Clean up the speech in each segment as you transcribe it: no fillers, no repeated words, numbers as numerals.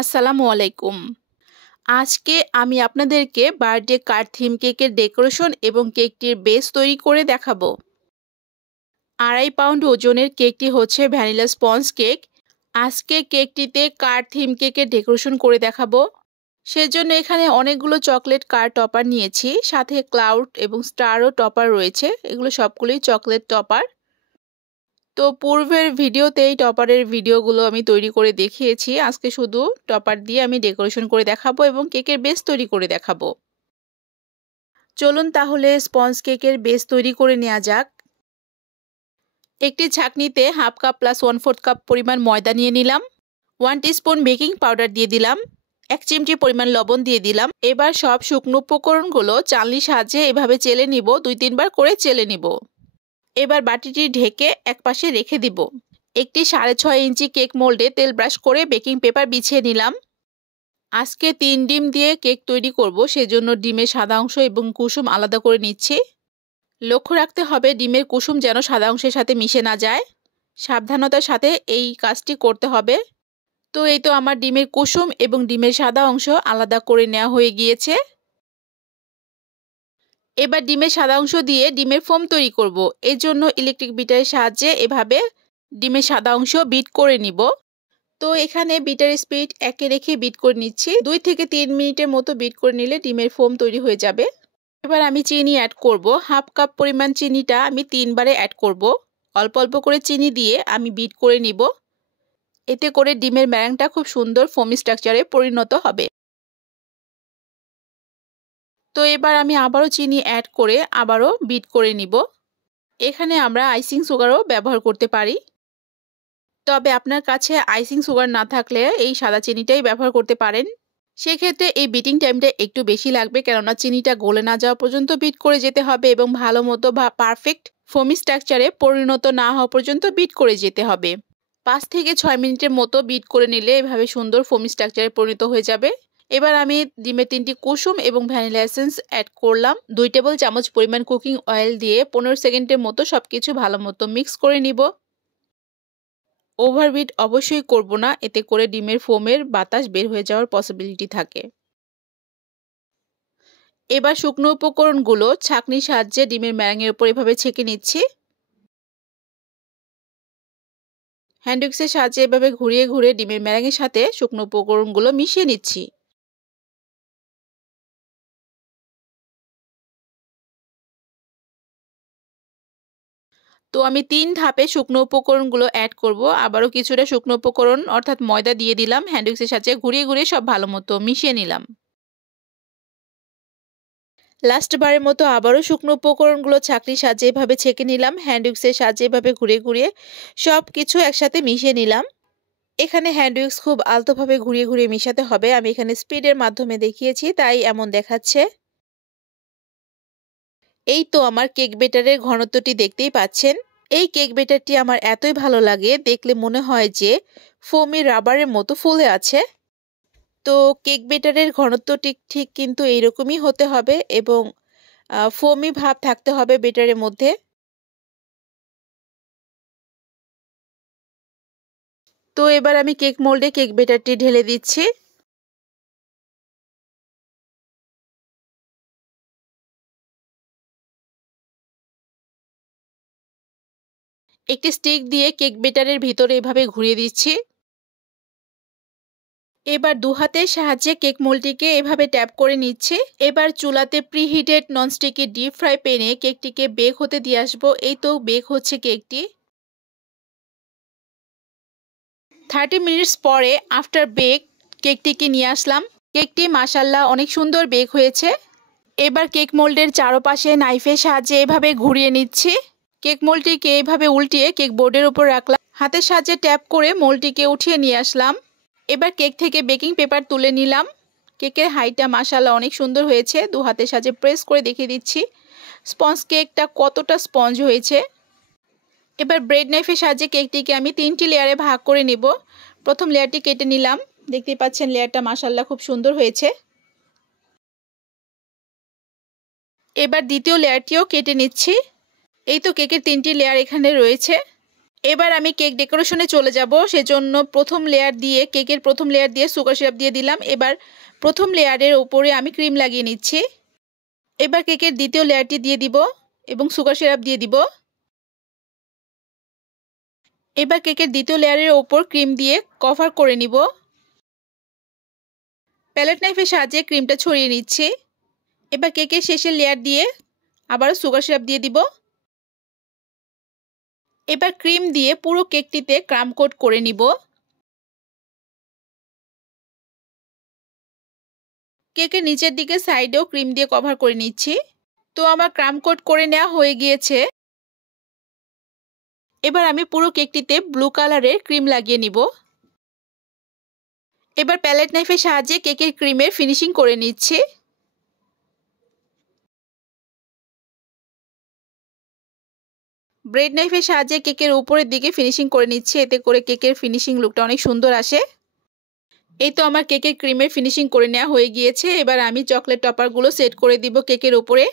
আসসালামু আলাইকুম। আজকে আমি আপনাদেরকে বার্থডে কার্ড থিম কেকের ডেকোরেশন এবং কেকটির বেস তৈরি করে দেখাবো। 2.5 পাউন্ড ওজনের কেকটি হচ্ছে ভ্যানিলা স্পঞ্জ কেক। আজকে কেকটিতে কার্ড থিম কেকের ডেকোরেশন করে দেখাবো। সেজন্য এখানে অনেকগুলো চকলেট কার্ড টপার নিয়েছি, সাথে ক্লাউড এবং স্টারও টপার রয়েছে। এগুলো সবগুলোই চকলেট টপার। তো পূর্বের ভিডিওতেই টপারের ভিডিওগুলো আমি তৈরি করে দেখিয়েছি। আজকে শুধু টপার দিয়ে আমি ডেকোরেশন করে দেখাবো এবং কেকের বেস তৈরি করে দেখাবো। চলুন তাহলে স্পঞ্জ কেকের বেস তৈরি করে নেওয়া যাক। একটি ছাঁকনিতে 1/2 কাপ প্লাস 1/4 কাপ পরিমাণ ময়দা নিয়ে নিলাম। 1 টিস্পুন বেকিং পাউডার দিয়ে দিলাম। 1 চিমটি পরিমাণ লবণ দিয়ে দিলাম। এবার সব শুকনো উপকরণগুলো চালনির সাহায্যে এভাবে চেলে নিব, 2-3 বার করে চেলে নিব। এবার বাটিটি ঢেকে একপাশে রেখে দিব। একটি 6.5 ইঞ্চি কেক মোল্ডে তেল ব্রাশ করে বেকিং পেপার বিছিয়ে নিলাম। আজকে 3 ডিম দিয়ে কেক তৈরি করব, সেজন্য ডিমের সাদা অংশ এবং কুসুম আলাদা করে নিচ্ছি। লক্ষ্য রাখতে হবে ডিমের কুসুম যেন সাদা অংশের সাথে মিশে না যায়। সাবধানতার সাথে এই কাজটি করতে হবে। তো এই তো আমার ডিমের কুসুম এবং ডিমের সাদা অংশ আলাদা করে নেওয়া হয়ে গিয়েছে। এবার ডিমের সাদা অংশ দিয়ে ডিমের ফোম তৈরি করব। এর জন্য ইলেকট্রিক বিটারের সাহায্যে এভাবে ডিমের সাদা অংশ বিট করে নিব। তো এখানে বিটার স্পিড 1 রেখে বিট করে নিচ্ছি। 2 থেকে 3 মিনিটের মতো বিট করে নিলে ডিমের ফোম তৈরি হয়ে যাবে। এবার আমি চিনি অ্যাড করব। 1/2 কাপ পরিমাণ চিনিটা আমি 3 বারে অ্যাড করব। অল্প অল্প করে চিনি দিয়ে আমি বিট করে নিব। এতে করে ডিমের ম্যারাংটা খুব সুন্দর ফোমি স্ট্রাকচারে পরিণত হবে। তো এবার আমি আবারও চিনি অ্যাড করে আবারও বিট করে নিব। এখানে আমরা আইসিং সুগারও ব্যবহার করতে পারি, তবে আপনার কাছে আইসিং সুগার না থাকলে এই সাদা চিনিটাই ব্যবহার করতে পারেন। সেক্ষেত্রে এই বিটিং টাইমটা একটু বেশি লাগবে, কেননা চিনিটা গলে না যাওয়া পর্যন্ত বিট করে যেতে হবে এবং ভালো মতো বা পারফেক্ট ফোমি স্ট্রাকচারে পরিণত না হওয়া পর্যন্ত বিট করে যেতে হবে। 5 থেকে 6 মিনিটের মতো বিট করে নিলে এভাবে সুন্দর ফোমি স্ট্রাকচারে পরিণত হয়ে যাবে। এবার আমি ডিমের 3টি কুসুম এবং ভ্যানিলা এসেন্স অ্যাড করলাম। 2 টেবিল চামচ পরিমাণ কুকিং অয়েল দিয়ে 15 সেকেন্ডের মতো সবকিছু ভালো মতো মিক্স করে নিব। ওভারবিট অবশ্যই করব না, এতে করে ডিমের ফোমের বাতাস বের হয়ে যাওয়ার পসিবিলিটি থাকে। এবার শুকনো উপকরণগুলো ছাঁকনির সাহায্যে ডিমের ম্যারাঙের উপর এভাবে ছেঁকে নিচ্ছি। হ্যান্ড উইক্সের সাহায্যে এভাবে ঘুরিয়ে ঘুরিয়ে ডিমের ম্যারাঙের সাথে শুকনো উপকরণগুলো মিশিয়ে নিচ্ছি। তো আমি 3 ধাপে শুকনো উপকরণগুলো অ্যাড করব। আবারও কিছুটা শুকনো উপকরণ অর্থাৎ ময়দা দিয়ে দিলাম। হ্যান্ড উইক্সের সাহায্যে ঘুরিয়ে ঘুরিয়ে সব ভালো মতো মিশিয়ে নিলাম। লাস্ট বারের মতো আবারও শুকনো উপকরণগুলো ছাঁকনির সাহায্যে এভাবে ছেঁকে নিলাম। হ্যান্ড উইক্সের সাহায্যে এভাবে ঘুরিয়ে ঘুরিয়ে সব কিছু একসাথে মিশিয়ে নিলাম। এখানে হ্যান্ড উইক্স খুব আলতোভাবে ঘুরিয়ে ঘুরিয়ে মিশাতে হবে। আমি এখানে স্পিডের মাধ্যমে দেখিয়েছি, তাই এমন দেখাচ্ছে। এই তো আমার কেক বেটারের ঘনত্বটি দেখতেই পাচ্ছেন। এই কেক বেটারটি আমার এতই ভালো লাগে, দেখলে মনে হয় যে ফোমি রাবারের মতো ফুলে আছে। তো কেক বেটারের ঘনত্বটি ঠিক কিন্তু এইরকমই হতে হবে এবং ফোমি ভাব থাকতে হবে বেটারের মধ্যে। তো এবার আমি কেক মোল্ডে কেক বেটারটি ঢেলে দিচ্ছি। একটি স্টিক দিয়ে কেক বেটারের ভিতরে এভাবে ঘুরিয়ে দিচ্ছি। এবার 2 হাতের সাহায্যে কেক মোল্ডটিকে এভাবে ট্যাপ করে নিচ্ছি। এবার চুলাতে প্রিহিটেড ননস্টিকি ডিপ ফ্রাই প্যানে কেকটিকে বেক হতে দিয়ে আসবো। এই তো বেক হচ্ছে কেকটি। 30 মিনিটস পরে আফটার বেক কেকটিকে নিয়ে আসলাম। কেকটি মাশাআল্লাহ অনেক সুন্দর বেক হয়েছে। এবার কেক মোল্ডের চারপাশে নাইফের সাহায্যে এভাবে ঘুরিয়ে নিচ্ছি। কেক মোল্ডটিকে এভাবে উল্টিয়ে কেক বোর্ডের উপর রাখলাম। হাতের সাহায্যে ট্যাপ করে মোল্ডটিকে উঠিয়ে নিয়ে আসলাম। এবার কেক থেকে বেকিং পেপার তুলে নিলাম। কেকের হাইটটা মাশাআল্লাহ অনেক সুন্দর হয়েছে। 2 হাতের সাহায্যে প্রেস করে দেখিয়ে দিচ্ছি স্পঞ্জ কেকটা কতটা স্পঞ্জ হয়েছে। এবার ব্রেড নাইফের সাহায্যে কেকটিকে আমি 3টি লেয়ারে ভাগ করে নিব। প্রথম লেয়ারটি কেটে নিলাম। দেখতেই পাচ্ছেন লেয়ারটা মাশাআল্লাহ খুব সুন্দর হয়েছে। এবার দ্বিতীয় লেয়ারটিও কেটে নিচ্ছি। এই তো কেকের 3টি লেয়ার এখানে রয়েছে। এবার আমি কেক ডেকোরেশনে চলে যাব। সেজন্য কেকের প্রথম লেয়ার দিয়ে সুগার সিরাপ দিয়ে দিলাম। এবার প্রথম লেয়ারের উপরে আমি ক্রিম লাগিয়ে নিচ্ছি। এবার কেকের দ্বিতীয় লেয়ারটি দিয়ে দিব এবং সুগার সিরাপ দিয়ে দিব। এবার কেকের দ্বিতীয় লেয়ারের উপর ক্রিম দিয়ে কভার করে নিব। প্যালেট নাইফের সাহায্যে ক্রিমটা ছড়িয়ে নিচ্ছি। এবার কেকের শেষের লেয়ার দিয়ে আবার সুগার সিরাপ দিয়ে দিব। এবার ক্রিম দিয়ে পুরো কেকটিতে ক্রাম কোট করে নিব। কেকের নিচের দিকে সাইডেও ক্রিম দিয়ে কভার করে নিচ্ছি। তো আমার ক্রাম কোট করে নেওয়া হয়ে গিয়েছে। এবার আমি পুরো কেকটিতে ব্লু কালারের ক্রিম লাগিয়ে নিব। এবার প্যালেট নাইফের সাহায্যে কেকের ক্রিমের ফিনিশিং করে নিচ্ছি। ব্রেড নাইফের সাহায্যে কেকের উপরের দিকে ফিনিশিং করে নিচ্ছি। এতে করে কেকের ফিনিশিং লুকটা অনেক সুন্দর আসে। এই তো আমার কেকের ক্রিমের ফিনিশিং করে নেওয়া হয়ে গিয়েছে। এবার আমি চকলেট টপারগুলো সেট করে দিব কেকের উপরে।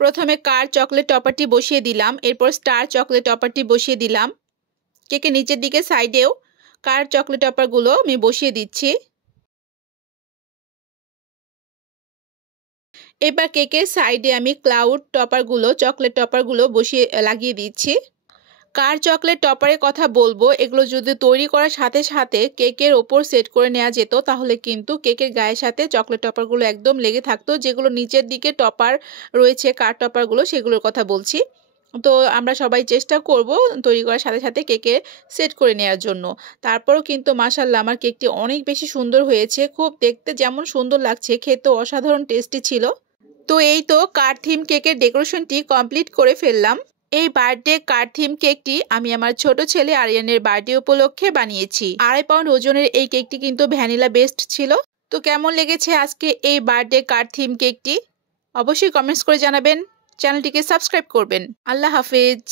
প্রথমে কার চকলেট টপারটি বসিয়ে দিলাম, এরপর স্টার চকলেট টপারটি বসিয়ে দিলাম। কেকের নিচের দিকে সাইডেও কার চকলেট টপারগুলো আমি বসিয়ে দিচ্ছি। এবার কেকের সাইডে আমি চকলেট টপারগুলো লাগিয়ে দিচ্ছি। কার চকলেট টপারের কথা বলবো, এগুলো যদি তৈরি করার সাথে সাথে কেকের ওপর সেট করে নেওয়া যেত তাহলে কিন্তু কেকের গায়ের সাথে চকলেট টপারগুলো একদম লেগে থাকতো। যেগুলো নিচের দিকে টপার রয়েছে কার টপারগুলো, সেগুলোর কথা বলছি। তো আমরা সবাই চেষ্টা করব তৈরি করার সাথে সাথে কেকে সেট করে নেওয়ার জন্য। তারপরও কিন্তু মাশাআল্লাহ আমার কেকটি অনেক বেশি সুন্দর হয়েছে। খুব দেখতে যেমন সুন্দর লাগছে, খেতেও অসাধারণ টেস্টি ছিল। তো এই তো কার থিম কেকের ডেকোরেশনটি কমপ্লিট করে ফেললাম। এই বার্থডে কার থিম কেকটি আমি আমার ছোট ছেলে আরিয়ানের বার্থডে উপলক্ষে বানিয়েছি। 2.5 পাউন্ড ওজনের এই কেকটি কিন্তু ভ্যানিলা বেসড ছিল। তো কেমন লেগেছে আজকে এই বার্থডে কার থিম কেকটি অবশ্যই কমেন্টস করে জানাবেন। চ্যানেলটিকে সাবস্ক্রাইব করবেন। আল্লাহ হাফেজ।